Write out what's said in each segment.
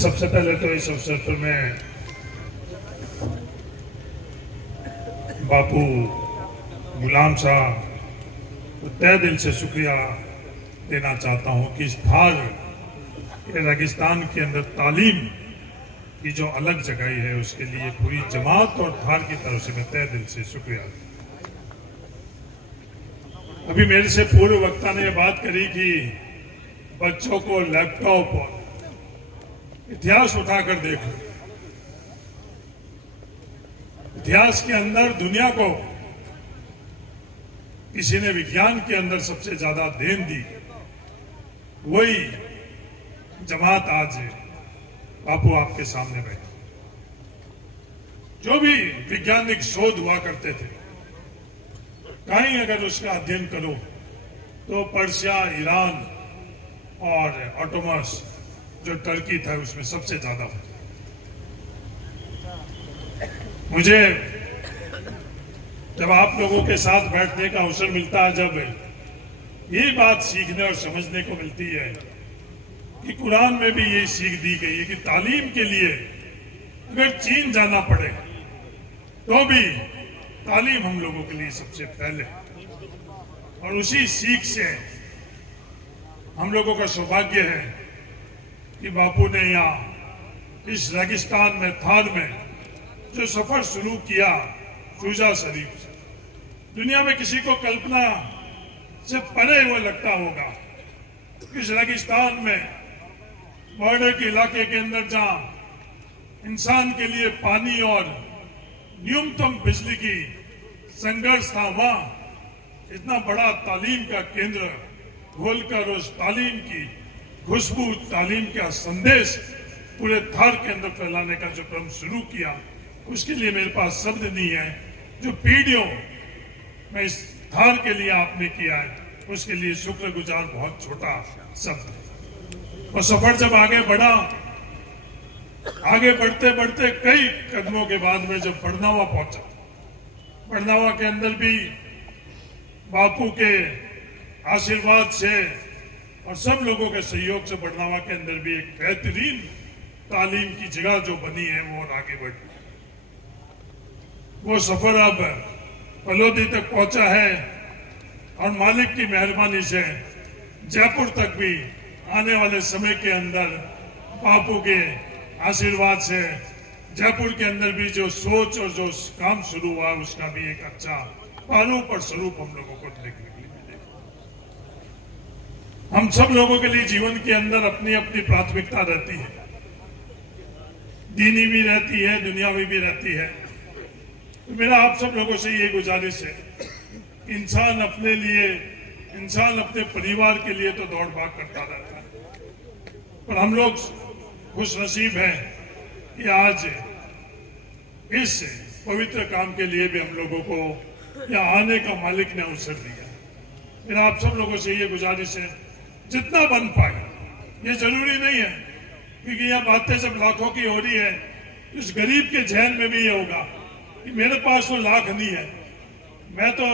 सबसे पहले तो इस अवसर पर मैं बापू गुलाम साहब को तहे दिल से शुक्रिया देना चाहता हूं कि इस थार के रेगिस्तान के अंदर तालीम की जो अलग जगह है उसके लिए पूरी जमात और थार की तरफ से मैं तहे दिल से शुक्रिया। अभी मेरे से पूर्व वक्ता ने बात करी कि बच्चों को लैपटॉप और इतिहास उठाकर देखो। इतिहास के अंदर दुनिया को किसी ने विज्ञान के अंदर सबसे ज्यादा देन दी, वही जमात आज बापू आपके सामने बैठे। जो भी वैज्ञानिक शोध हुआ करते थे, कहीं अगर उसका अध्ययन करो तो पर्शिया, ईरान और ऑटोमस जो टर्की था उसमें सबसे ज्यादा होता। मुझे जब आप लोगों के साथ बैठने का अवसर मिलता है, जब ये बात सीखने और समझने को मिलती है कि कुरान में भी ये सीख दी गई है कि तालीम के लिए अगर चीन जाना पड़े तो भी तालीम हम लोगों के लिए सबसे पहले, और उसी सीख से हम लोगों का सौभाग्य है कि बापू ने यहाँ इस रेगिस्तान में, थार में जो सफर शुरू किया शुजा शरीफ से, दुनिया में किसी को कल्पना से परे वो लगता होगा। इस रेगिस्तान में बॉर्डर के इलाके के अंदर जहाँ इंसान के लिए पानी और न्यूनतम बिजली की संघर्ष था, वहां इतना बड़ा तालीम का केंद्र खोलकर उस तालीम की खुशबू, तालीम का संदेश पूरे थार के अंदर फैलाने का जो क्रम शुरू किया, उसके लिए मेरे पास शब्द नहीं है। जो पीढ़ियों में इस थार के लिए आपने किया है, उसके लिए शुक्रगुजार बहुत छोटा शब्द है। और सफर जब आगे बढ़ा, आगे बढ़ते बढ़ते कई कदमों के बाद में जब बड़नावा पहुंचा, बड़नावा के अंदर भी बापू के आशीर्वाद से और सब लोगों के सहयोग से बड़नावा के अंदर भी एक बेहतरीन तालीम की जगह जो बनी है वो और आगे बढ़ी। वो सफर अब पलोदी तक पहुंचा है और मालिक की मेहरबानी से जयपुर तक भी आने वाले समय के अंदर बापू के आशीर्वाद से जयपुर के अंदर भी जो सोच और जो काम शुरू हुआ उसका भी एक अच्छा पहलू पर स्वरूप हम लोगों को देखने के लिए मिलेगा। हम सब लोगों के लिए जीवन के अंदर अपनी अपनी प्राथमिकता रहती है, दीनी भी रहती है, दुनियावी भी रहती है। तो मेरा आप सब लोगों से ये गुजारिश है, इंसान अपने लिए, इंसान अपने परिवार के लिए तो दौड़ भाग करता रहता है, पर हम लोग खुश नसीब हैं कि आज इस पवित्र काम के लिए भी हम लोगों को यहाँ आने का मालिक ने अवसर दिया। मेरा आप सब लोगों से ये गुजारिश है, जितना बन पाए, ये जरूरी नहीं है क्योंकि यहाँ बातें जब लाखों की हो रही है, इस गरीब के जहन में भी ये होगा कि मेरे पास तो लाख नहीं है, मैं तो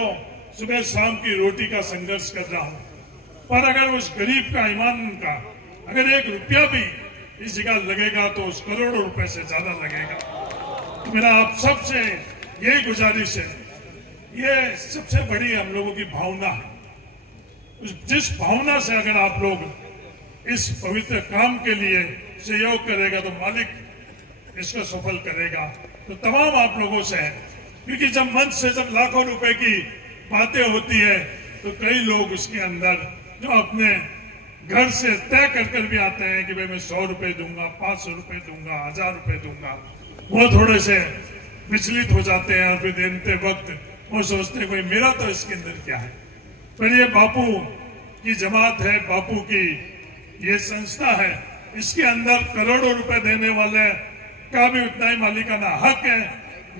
सुबह शाम की रोटी का संघर्ष कर रहा हूँ, पर अगर उस गरीब का, ईमान का अगर एक रुपया भी इस जगह लगेगा तो उस करोड़ों रुपए से ज्यादा लगेगा। तो मेरा आप सबसे यही गुजारिश है, ये सबसे बड़ी हम लोगों की भावना है। जिस भावना से अगर आप लोग इस पवित्र काम के लिए सहयोग करेगा तो मालिक इसको सफल करेगा। तो तमाम आप लोगों से है, क्योंकि जब मंच से जब लाखों रुपए की बातें होती है तो कई लोग उसके अंदर जो अपने घर से तय कर भी आते हैं कि भाई मैं 100 रुपए दूंगा, 500 रुपए दूंगा, 1000 रुपए दूंगा, वो थोड़े से विचलित हो जाते हैं और फिर देते वक्त वो सोचते हैं भाई मेरा तो इसके अंदर क्या है। पर ये बापू की जमात है, बापू की ये संस्था है, इसके अंदर करोड़ों रुपए देने वाले का भी उतना ही मालिकाना हक है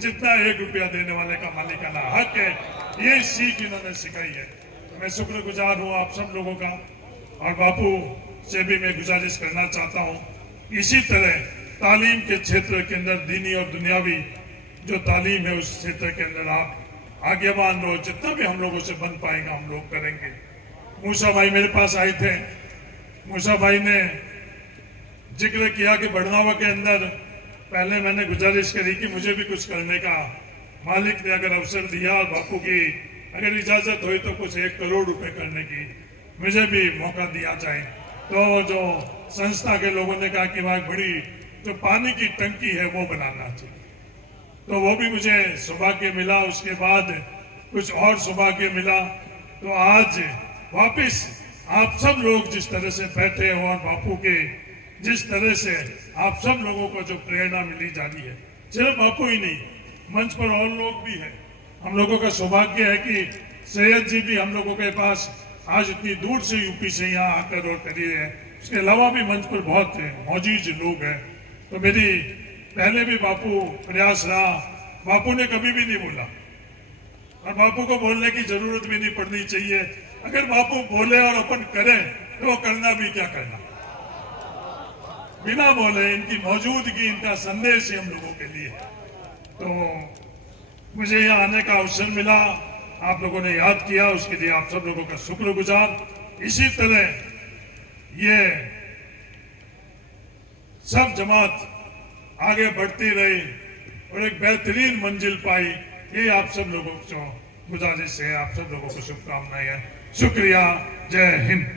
जितना 1 रुपया देने वाले का मालिकाना हक है। ये सीख इन्होंने सिखाई है। मैं शुक्रगुजार हूँ आप सब लोगों का, और बापू से भी मैं गुजारिश करना चाहता हूँ, इसी तरह तालीम के क्षेत्र के अंदर दीनी और दुनियावी जो तालीम है उस क्षेत्र के अंदर आप आगेवान रहो। जितना भी हम लोगों से बन पाएगा हम लोग करेंगे। मूसा भाई मेरे पास आए थे, मूसा भाई ने जिक्र किया कि बड़नावा के अंदर पहले मैंने गुजारिश करी कि मुझे भी कुछ करने का मालिक ने अगर अवसर दिया और बापू की अगर इजाजत हुई तो कुछ 1 करोड़ रुपए करने की मुझे भी मौका दिया जाए। तो जो संस्था के लोगों ने कहा कि वहां बड़ी जो पानी की टंकी है वो बनाना चाहिए, तो वो भी मुझे सौभाग्य मिला। उसके बाद कुछ और सौभाग्य मिला। तो आज वापिस आप सब लोग जिस तरह से बैठे हो और बापू के जिस तरह से आप सब लोगों को जो प्रेरणा मिली जा रही है, सिर्फ बापू ही नहीं, मंच पर और लोग भी हैं। हम लोगों का सौभाग्य है कि सैयद जी भी हम लोगों के पास आज इतनी दूर से यूपी से यहाँ आकर और करी है। उसके अलावा भी मंच पर बहुत मौजूद लोग हैं। तो मेरी पहले भी बापू प्रयास रहा, बापू ने कभी भी नहीं बोला और बापू को बोलने की जरूरत भी नहीं पड़नी चाहिए। अगर बापू बोले और अपन करें तो करना भी क्या करना, बिना बोले इनकी मौजूदगी, इनका संदेश ही हम लोगों के लिए। तो मुझे यहाँ आने का अवसर मिला, आप लोगों ने याद किया, उसके लिए आप सब लोगों का शुक्रगुजार। इसी तरह ये सब जमात आगे बढ़ती रही और एक बेहतरीन मंजिल पाई, ये आप सब लोगों को गुजारिश है, आप सब लोगों को शुभकामनाएं हैं। शुक्रिया, जय हिंद।